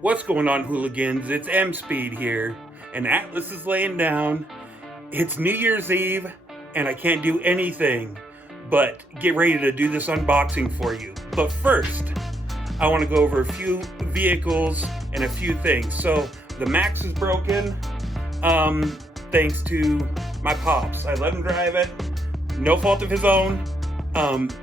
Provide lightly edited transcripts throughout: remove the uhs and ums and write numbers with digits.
What's going on, hooligans? It's M Speed here, and Atlas is laying down. It's New Year's Eve, and I can't do anything but get ready to do this unboxing for you. But first, I want to go over a few vehicles and a few things. So, the Max is broken, thanks to my pops. I let him drive it, no fault of his own.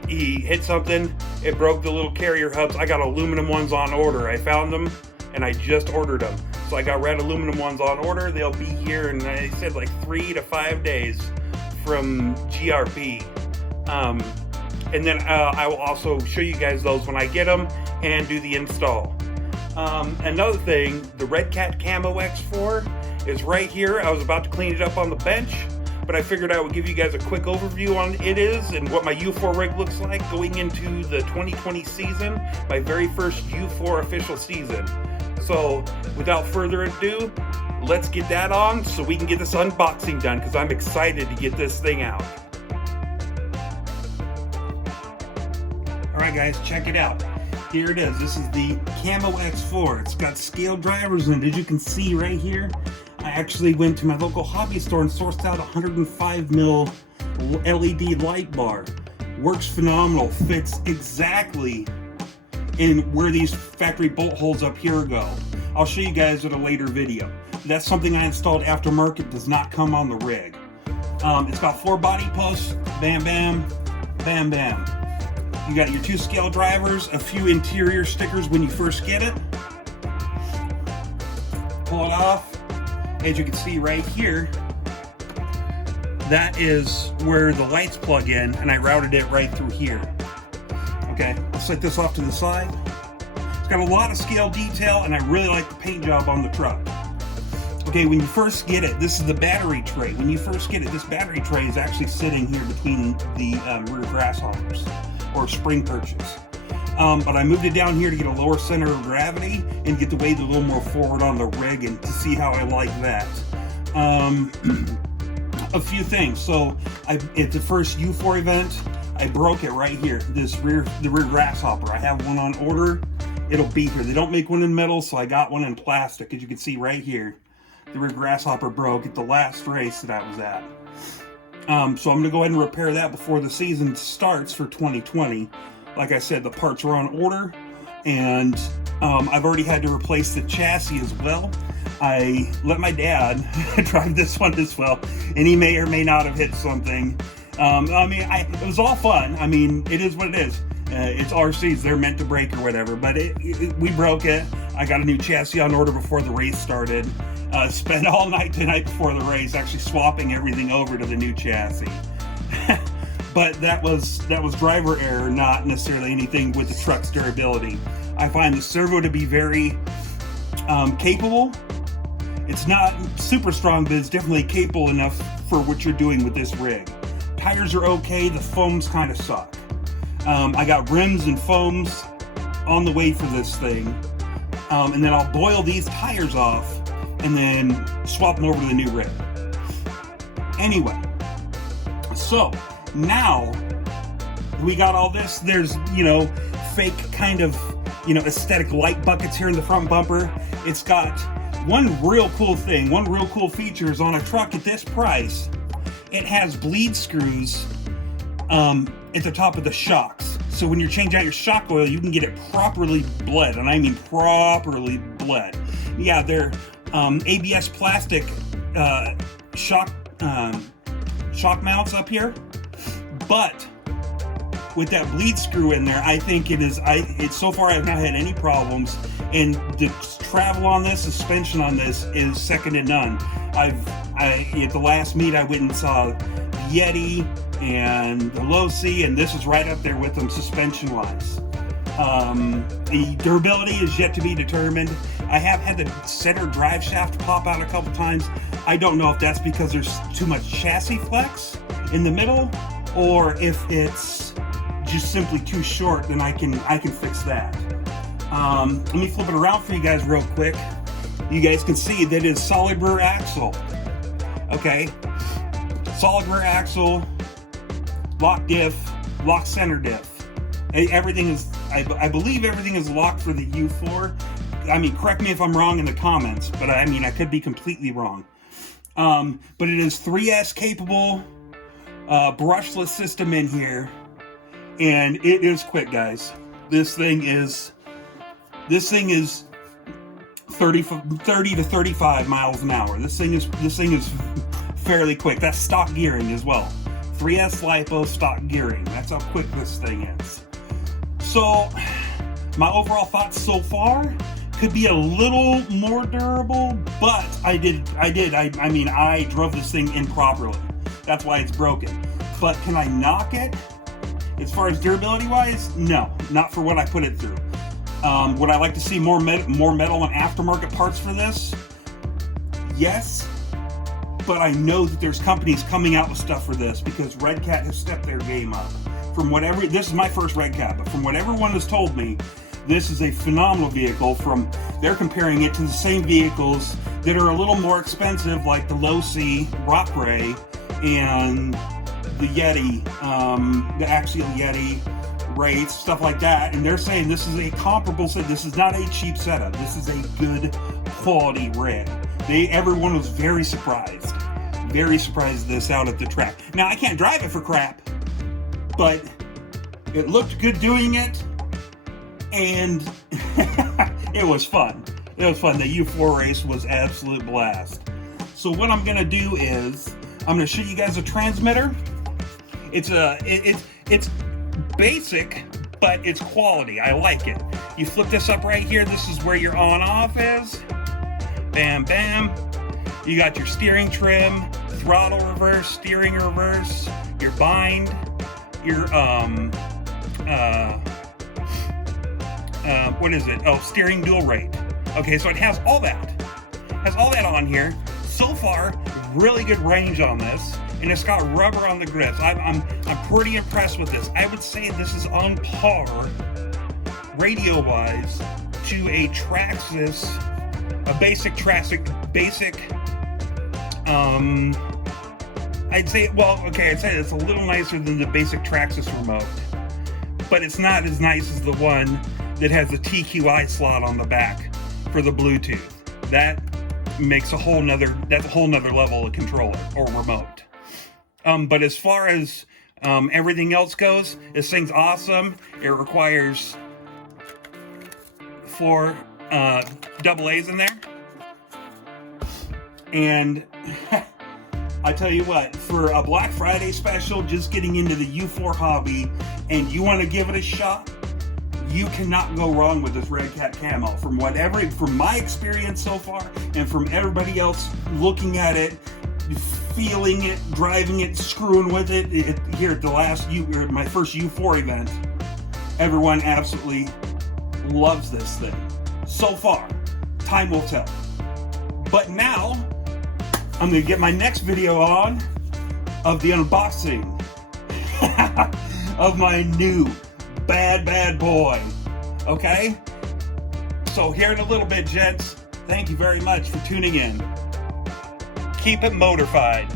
He hit something, it broke the little carrier hubs. I got aluminum ones on order. I found them, and I just ordered them. So I got red aluminum ones on order. They'll be here in, I said, like 3 to 5 days from GRP. And then I will also show you guys those when I get them and do the install. Another thing, the RedCat Camo X4 is right here. I was about to clean it up on the bench, but I figured I would give you guys a quick overview on it and what my U4 rig looks like going into the 2020 season, my very first U4 official season. So without further ado, let's get that on so we can get this unboxing done, because I'm excited to get this thing out. Alright guys, check it out. Here it is. This is the Camo X4. It's got scale drivers in it, as you can see right here. I actually went to my local hobby store and sourced out a 105mm LED light bar. Works phenomenal. Fits exactly in where these factory bolt holes up here go. I'll show you guys in a later video. That's something I installed aftermarket, does not come on the rig. It's got 4 body posts, bam bam, bam bam. You got your 2 scale drivers, a few interior stickers when you first get it. Pull it off. As you can see right here, that is where the lights plug in, and I routed it right through here. Okay, I'll set this off to the side. It's got a lot of scale detail, and I really like the paint job on the truck. Okay, when you first get it, this is the battery tray. When you first get it, this battery tray is actually sitting here between the rear grasshoppers, or spring perches. But I moved it down here to get a lower center of gravity and get the weight a little more forward on the rig, and to see how I like that. A few things. So at the first U4 event, I broke it right here. The rear grasshopper. I have one on order. It'll be here. They don't make one in metal, so I got one in plastic. As you can see right here, the rear grasshopper broke at the last race that I was at. So I'm going to go ahead and repair that before the season starts for 2020. Like I said, the parts are on order, and I've already had to replace the chassis as well. I let my dad drive this one as well, and he may or may not have hit something. It was all fun. I mean, it is what it is. It's RCs, they're meant to break or whatever, but we broke it. I got a new chassis on order before the race started. Spent all night tonight before the race actually swapping everything over to the new chassis. But that was driver error, not necessarily anything with the truck's durability. I find the servo to be very capable. It's not super strong, but it's definitely capable enough for what you're doing with this rig. Tires are okay, the foams kind of suck. I got rims and foams on the way for this thing. And then I'll boil these tires off and then swap them over to the new rig. Anyway, so now we got all this. There's, fake kind of, aesthetic light buckets here in the front bumper. It's got one real cool feature is on a truck at this price. It has bleed screws at the top of the shocks. So when you're changing out your shock oil, you can get it properly bled, and I mean properly bled. Yeah, they're ABS plastic shock mounts up here, but with that bleed screw in there, I think it's so far I've not had any problems, and the travel on this, suspension on this is second to none. At the last meet I went and saw Yeti and the Low C, and this is right up there with them suspension wise. The durability is yet to be determined. I have had the center drive shaft pop out a couple times. I don't know if that's because there's too much chassis flex in the middle, or if it's just simply too short. Then I can fix that. Let me flip it around for you guys real quick. You guys can see that it's solid rear axle. Okay, solid rear axle, lock diff, lock center diff. Everything is, I believe everything is locked for the U4. I mean, correct me if I'm wrong in the comments, but I mean, I could be completely wrong. But it is 3S capable, brushless system in here, and it is quick, guys. This thing is 30 to 35 miles an hour. This thing is fairly quick. That's stock gearing as well. 3S LiPo stock gearing. That's how quick this thing is. So, my overall thoughts so far could be a little more durable, but I mean, I drove this thing improperly. That's why it's broken. But can I knock it? As far as durability wise, no, not for what I put it through. Would I like to see more metal and aftermarket parts for this? Yes, but I know that there's companies coming out with stuff for this because RedCat has stepped their game up. This is my first RedCat, but from what everyone has told me, this is a phenomenal vehicle. They're comparing it to the same vehicles that are a little more expensive, like the Low C Rock Ray and the Yeti, the Axial Yeti Wraiths, stuff like that. And they're saying this is a comparable set. This is not a cheap setup. This is a good quality rig. Everyone was very surprised this out at the track. Now I can't drive it for crap, but it looked good doing it. And it was fun. The U4 race was absolute blast. So what I'm gonna do is I'm gonna show you guys a transmitter. It's basic, but it's quality. I like it. You flip this up right here. This is where your on-off is. Bam, bam. You got your steering trim, throttle reverse, steering reverse, your bind, your what is it? Oh, steering dual rate. Okay, so it has all that. On here. So far, really good range on this, and it's got rubber on the grips. I'm pretty impressed with this. I would say this is on par, radio-wise, to a Traxxas, a basic. I'd say it's a little nicer than the basic Traxxas remote, but it's not as nice as the one that has a TQI slot on the back for the Bluetooth. That makes a whole nother level of controller or remote. But as far as everything else goes, this thing's awesome. It requires 4 AA's in there. And I tell you what, for a Black Friday special, just getting into the U4 hobby, and you want to give it a shot, you cannot go wrong with this RedCat Camo. From my experience so far, and from everybody else looking at it, feeling it, driving it, screwing with it, here at my first U4 event, everyone absolutely loves this thing. So far, time will tell. But now, I'm going to get my next video on of the unboxing of my new bad boy. Okay? So here in a little bit, gents, thank you very much for tuning in. Keep it motorfied.